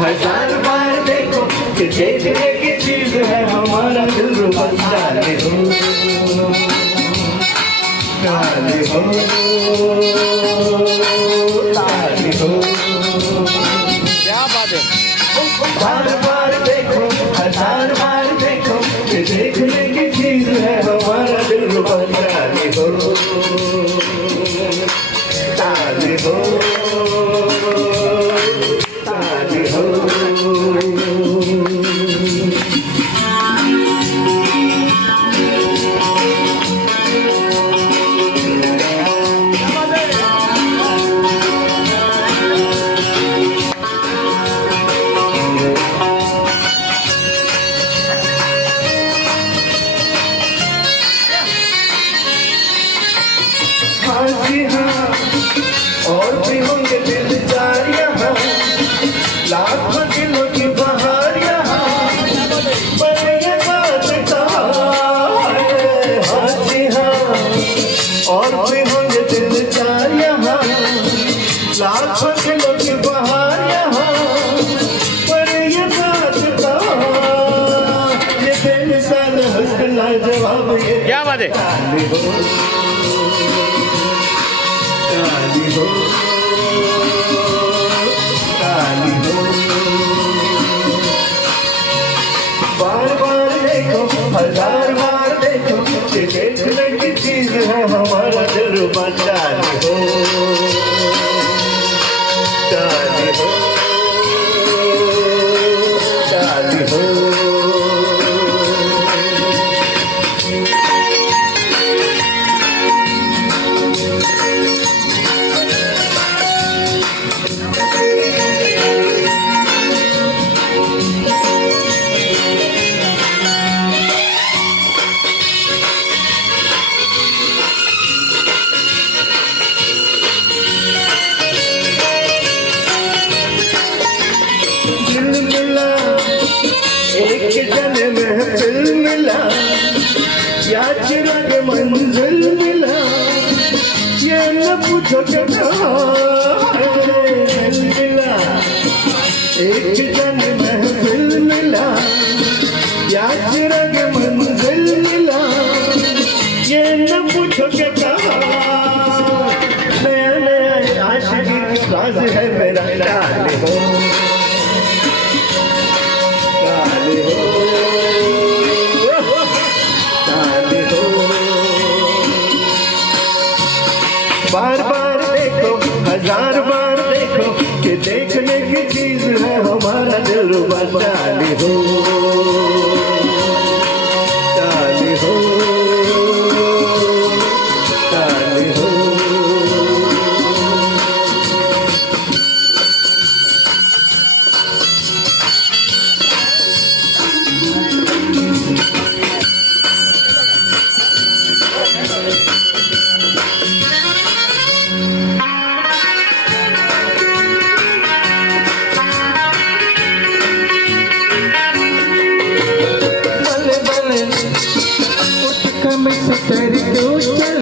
हजार बार देखो कि देखने की चीज है हमारा दिल डाले हो डाले हो डाले हो। क्या बात है। बार बार देखो हजार बार देखो कि देखने की चीज है हमारा दिल डाले हो डाले हो डाले हो। हाँ जी हाँ, और भी होंगे दिलदार यहाँ, लाखों दिलों की बहार यहाँ, पर ये बात कहाँ है। हाँ जी हाँ, और भी होंगे दिलदार यहाँ, लाखों दिलों की बहार यहाँ, पर ये बात कहाँ। ये बेमिसाल हुस्न लाजवाब ये क्या बात है। डाली हो डाली हो डाली हो। बार बार देखो हजार बार देखो कि देखने की चीज है हमारा दिल डाली हो डाली हो डाली हो। दिल मिला एक जन्म महफिल मिला या चिराग मंजिल मिला, ये न पूछो कि कहाँ है। दिल मिला एक जन्म महफिल मिला या चिराग मंजिल मिला, ये न पूछो कि कहाँ। नया नया आशिकी का राज है मेरा डाले हो डाले हो डाले हो। बार बार देखो हजार बार देखो कि देखने की चीज है हमारा दिल डाले हो।